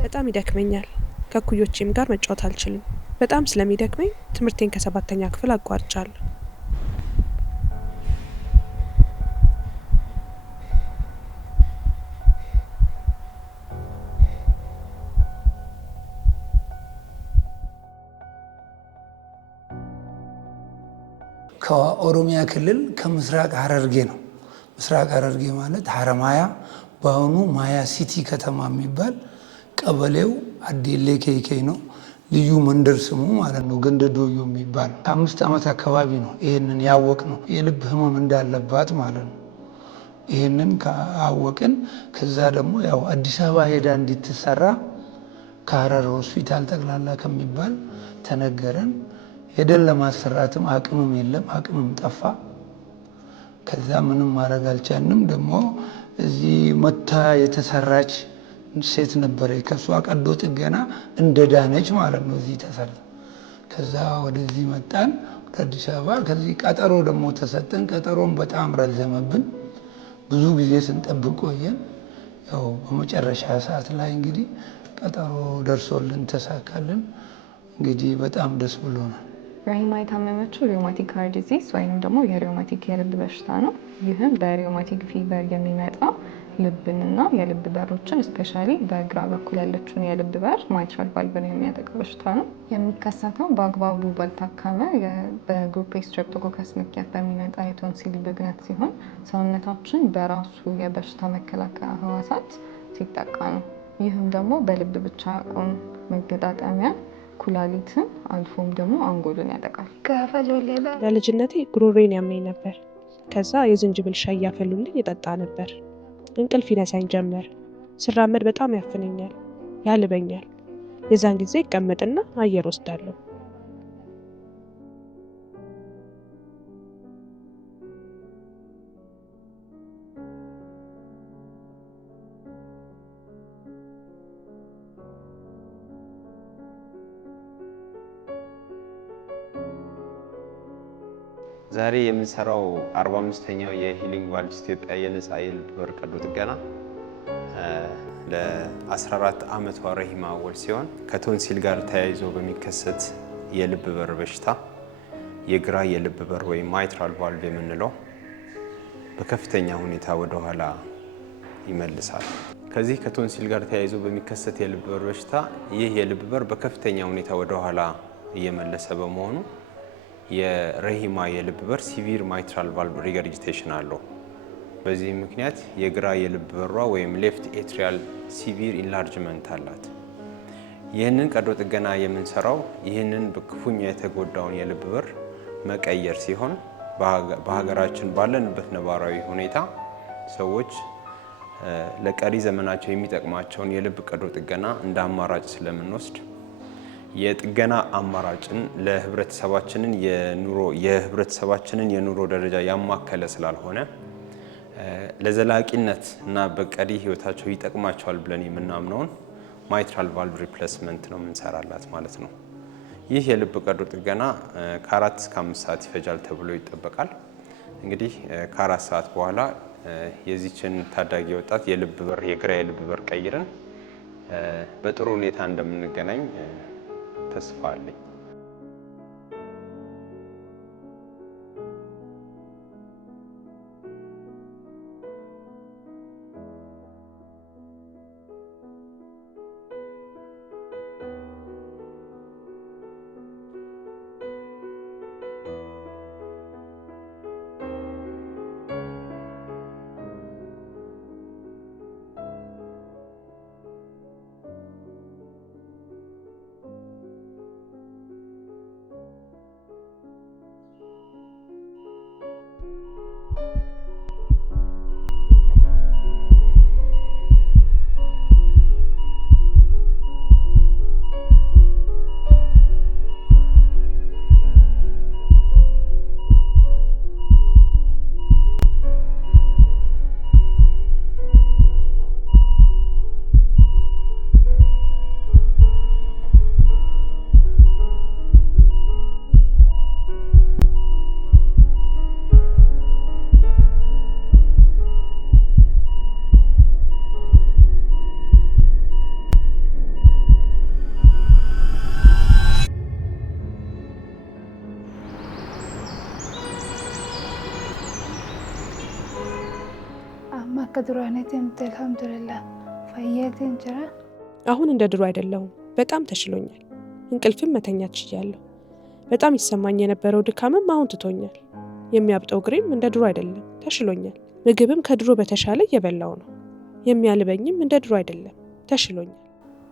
በጣም ይደክመኛል። ከኩዮቼም ጋር መጫወት አልችልም። በጣም ስለሚደክመኝ ትምህርቴን ከሰባተኛ ክፍል አቋርጫለሁ። ከኦሮሚያ ክልል ከምስራቅ ሐረርጌ ነው። ምስራቅ ሐረርጌ ማለት ሐረማያ በአሁኑ ማያ ሲቲ ከተማ የሚባል ቀበሌው አዴሌ ኬኬይ ነው። ልዩ መንደር ስሙ ማለት ነው ገንደ ዶዮ የሚባል። ከ5 ዓመት አካባቢ ነው ይህንን ያወቅ ነው የልብ ህመም እንዳለባት ማለት ነው። ይህንን ካወቅን ከዛ ደግሞ ያው አዲስ አበባ ሄዳ እንድትሰራ ከሐረር ሆስፒታል ጠቅላላ ከሚባል ተነገረን። ሄደን ለማሰራትም አቅምም የለም፣ አቅምም ጠፋ። ከዛ ምንም ማድረግ አልቻልንም። ደግሞ እዚህ መታ የተሰራች ሴት ነበረች። ከሷ ቀዶ ጥገና እንደዳነች ማለት ነው እዚህ ተሰራ። ከዛ ወደዚህ መጣን ወደ አዲስ አበባ። ከዚህ ቀጠሮ ደግሞ ተሰጠን። ቀጠሮም በጣም ረዘመብን። ብዙ ጊዜ ስንጠብቅ ቆየን። ያው በመጨረሻ ሰዓት ላይ እንግዲህ ቀጠሮ ደርሶልን ተሳካልን። እንግዲህ በጣም ደስ ብሎናል። ራሂማ የታመመችው ሪውማቲክ ሃርት ዲዚዝ ወይም ደግሞ የሪውማቲክ የልብ በሽታ ነው። ይህም በሪውማቲክ ፊቨር የሚመጣ ልብንና የልብ በሮችን ስፔሻሊ በግራ በኩል ያለችውን የልብ በር ማይትራል ቫልቭን የሚያጠቃ በሽታ ነው። የሚከሰተው በአግባቡ ባልታከመ በግሩፕ ስትሬፕቶኮከስ ምክንያት በሚመጣ የቶንሲል ብግነት ሲሆን ሰውነታችን በራሱ የበሽታ መከላከያ ህዋሳት ሲጠቃ ነው። ይህም ደግሞ በልብ ብቻ ያቆም መገጣጠሚያ ኩላሊትን አልፎም ደግሞ አንጎልን ያጠቃል። ለልጅነቴ ጉሮሬን ያመኝ ነበር። ከዛ የዝንጅብል ሻይ እያፈሉልኝ እጠጣ ነበር። እንቅልፍ ይነሳኝ ጀመር። ስራመድ በጣም ያፍነኛል፣ ያልበኛል። የዛን ጊዜ እቀመጥና አየር ወስዳለሁ። ዛሬ የምንሰራው 45ኛው የሂሊንግ ቫልቭስ ኢትዮጵያ የነፃ የልብ በር ቀዶ ጥገና ለ14 ዓመቷ ረሂማ አወል ሲሆን ከቶንሲል ጋር ተያይዞ በሚከሰት የልብ በር በሽታ የግራ የልብ በር ወይም ማይትራል ቫልቭ የምንለው በከፍተኛ ሁኔታ ወደ ኋላ ይመልሳል። ከዚህ ከቶንሲል ጋር ተያይዞ በሚከሰት የልብ በር በሽታ ይህ የልብ በር በከፍተኛ ሁኔታ ወደ ኋላ እየመለሰ በመሆኑ የረሂማ የልብ በር ሲቪር ማይትራል ቫልቭ ሪገርጂቴሽን አለው። በዚህ ምክንያት የግራ የልብ በሯ ወይም ሌፍት ኤትሪያል ሲቪር ኢንላርጅመንት አላት። ይህንን ቀዶ ጥገና የምንሰራው ይህንን በክፉኛ የተጎዳውን የልብ በር መቀየር ሲሆን በሀገራችን ባለንበት ነባራዊ ሁኔታ ሰዎች ለቀሪ ዘመናቸው የሚጠቅማቸውን የልብ ቀዶ ጥገና እንደ አማራጭ ስለምንወስድ የጥገና አማራጭን የህብረተሰባችንን የኑሮ ደረጃ ያማከለ ስላልሆነ ለዘላቂነት እና በቀሪ ህይወታቸው ይጠቅማቸዋል ብለን የምናምነውን ማይትራል ቫልቭ ሪፕሌስመንት ነው የምንሰራላት ማለት ነው። ይህ የልብ ቀዶ ጥገና ከ4 እስከ 5 ሰዓት ይፈጃል ተብሎ ይጠበቃል። እንግዲህ ከ4 ሰዓት በኋላ የዚችን ታዳጊ ወጣት የግራ የልብ በር ቀይረን በጥሩ ሁኔታ እንደምንገናኝ ተስፋ አለኝ። ከድሮኔቴም አልሐምዱሊላህ ፈየቴን ጅራ አሁን እንደ ድሮ አይደለሁም። በጣም ተሽሎኛል። እንቅልፍም መተኛት ችያለሁ። በጣም ይሰማኝ የነበረው ድካምም አሁን ትቶኛል። የሚያብጠው እግሬም እንደ ድሮ አይደለም፣ ተሽሎኛል። ምግብም ከድሮ በተሻለ እየበላው ነው። የሚያልበኝም እንደ ድሮ አይደለም፣ ተሽሎኛል።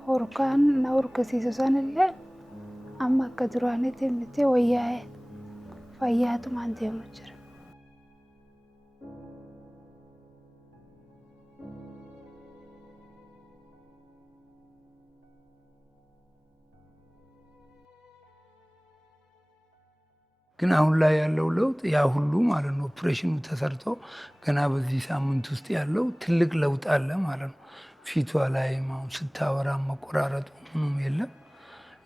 ሆርካን ናውር ከሲሶሳንለ አማ ከድሮኔቴም ወያዬ ፈያቱም አንተ የሞችር ግን አሁን ላይ ያለው ለውጥ ያ ሁሉ ማለት ነው ኦፕሬሽኑ ተሰርቶ ገና በዚህ ሳምንት ውስጥ ያለው ትልቅ ለውጥ አለ ማለት ነው። ፊቷ ላይ አሁን ስታወራ መቆራረጡ ምንም የለም።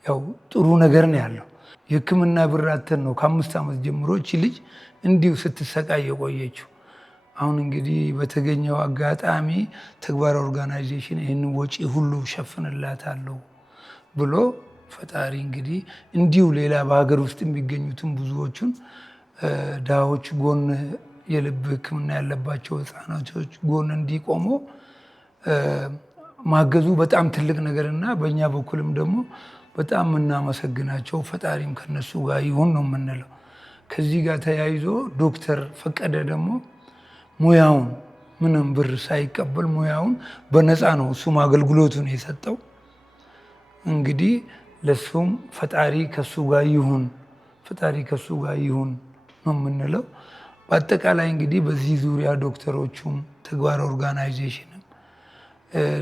ያው ጥሩ ነገር ነው ያለው። የሕክምና ብር አተን ነው ከ5 ዓመት ጀምሮ እቺ ልጅ እንዲሁ ስትሰቃይ የቆየችው። አሁን እንግዲህ በተገኘው አጋጣሚ ተግባር ኦርጋናይዜሽን ይህን ወጪ ሁሉ ሸፍንላታለሁ ብሎ ፈጣሪ እንግዲህ እንዲሁ ሌላ በሀገር ውስጥ የሚገኙትን ብዙዎቹን ድሃዎች ጎን የልብ ሕክምና ያለባቸው ህፃናቶች ጎን እንዲቆሙ ማገዙ በጣም ትልቅ ነገርና በእኛ በኩልም ደግሞ በጣም የምናመሰግናቸው ፈጣሪም ከነሱ ጋር ይሁን ነው የምንለው። ከዚህ ጋር ተያይዞ ዶክተር ፈቀደ ደግሞ ሙያውን ምንም ብር ሳይቀበል ሙያውን በነፃ ነው እሱም አገልግሎቱን የሰጠው። እንግዲህ ለሱም ፈጣሪ ከሱ ጋር ይሁን፣ ፈጣሪ ከሱ ጋር ይሁን ነው የምንለው። በአጠቃላይ እንግዲህ በዚህ ዙሪያ ዶክተሮቹም ተግባር ኦርጋናይዜሽንም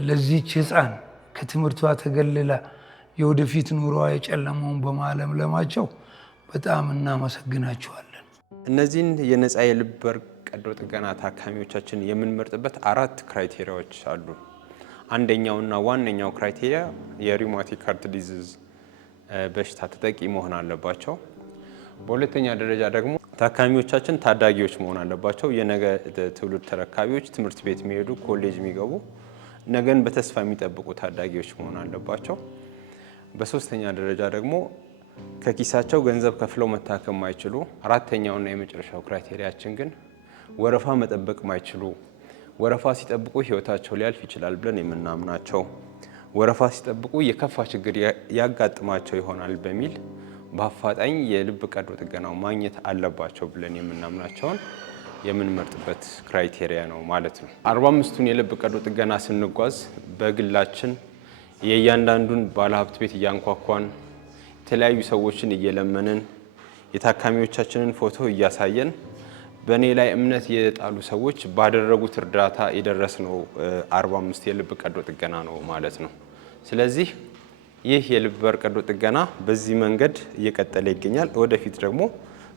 ለዚህች ህፃን ከትምህርቷ ተገልላ የወደፊት ኑሯ የጨለመውን በማለምለማቸው በጣም እናመሰግናቸዋለን። እነዚህን የነፃ የልብ በር ቀዶ ጥገና ታካሚዎቻችን የምንመርጥበት 4 ክራይቴሪያዎች አሉ። አንደኛውና ዋነኛው ክራይቴሪያ የሪውማቲክ ሃርት ዲዚዝ በሽታ ተጠቂ መሆን አለባቸው። በሁለተኛ ደረጃ ደግሞ ታካሚዎቻችን ታዳጊዎች መሆን አለባቸው። የነገ ትውልድ ተረካቢዎች፣ ትምህርት ቤት የሚሄዱ ኮሌጅ የሚገቡ ነገን በተስፋ የሚጠብቁ ታዳጊዎች መሆን አለባቸው። በሶስተኛ ደረጃ ደግሞ ከኪሳቸው ገንዘብ ከፍለው መታከም ማይችሉ። አራተኛውና የመጨረሻው ክራይቴሪያችን ግን ወረፋ መጠበቅ ማይችሉ፣ ወረፋ ሲጠብቁ ህይወታቸው ሊያልፍ ይችላል ብለን የምናምናቸው፣ ወረፋ ሲጠብቁ የከፋ ችግር ያጋጥማቸው ይሆናል በሚል በአፋጣኝ የልብ ቀዶ ጥገናው ማግኘት አለባቸው ብለን የምናምናቸውን የምንመርጥበት ክራይቴሪያ ነው ማለት ነው። 45ቱን የልብ ቀዶ ጥገና ስንጓዝ በግላችን የእያንዳንዱን ባለሀብት ቤት እያንኳኳን የተለያዩ ሰዎችን እየለመንን የታካሚዎቻችንን ፎቶ እያሳየን በእኔ ላይ እምነት የጣሉ ሰዎች ባደረጉት እርዳታ የደረስነው 45 የልብ ቀዶ ጥገና ነው ማለት ነው። ስለዚህ ይህ የልብ በር ቀዶ ጥገና በዚህ መንገድ እየቀጠለ ይገኛል። ወደፊት ደግሞ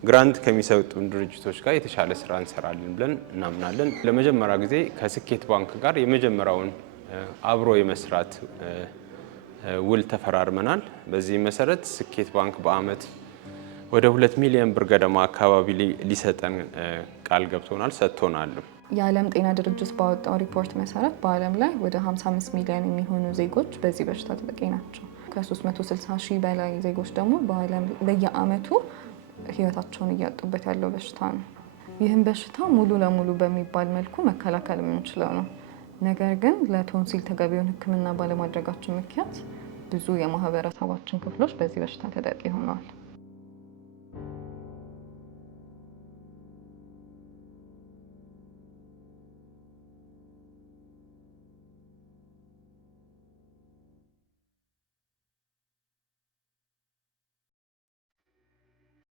ግራንት ከሚሰጡን ድርጅቶች ጋር የተሻለ ስራ እንሰራለን ብለን እናምናለን። ለመጀመሪያ ጊዜ ከስኬት ባንክ ጋር የመጀመሪያውን አብሮ የመስራት ውል ተፈራርመናል። በዚህ መሰረት ስኬት ባንክ በአመት ወደ 2 ሚሊዮን ብር ገደማ አካባቢ ሊሰጠን ቃል ገብቶናል፣ ሰጥቶናል። የዓለም ጤና ድርጅት ባወጣው ሪፖርት መሰረት በዓለም ላይ ወደ 55 ሚሊዮን የሚሆኑ ዜጎች በዚህ በሽታ ተጠቂ ናቸው። ከ360 ሺህ በላይ ዜጎች ደግሞ በዓለም በየአመቱ ህይወታቸውን እያጡበት ያለው በሽታ ነው። ይህም በሽታ ሙሉ ለሙሉ በሚባል መልኩ መከላከል የምንችለው ነው። ነገር ግን ለቶንሲል ተገቢውን ሕክምና ባለማድረጋችን ምክንያት ብዙ የማህበረሰባችን ክፍሎች በዚህ በሽታ ተጠቂ ሆነዋል።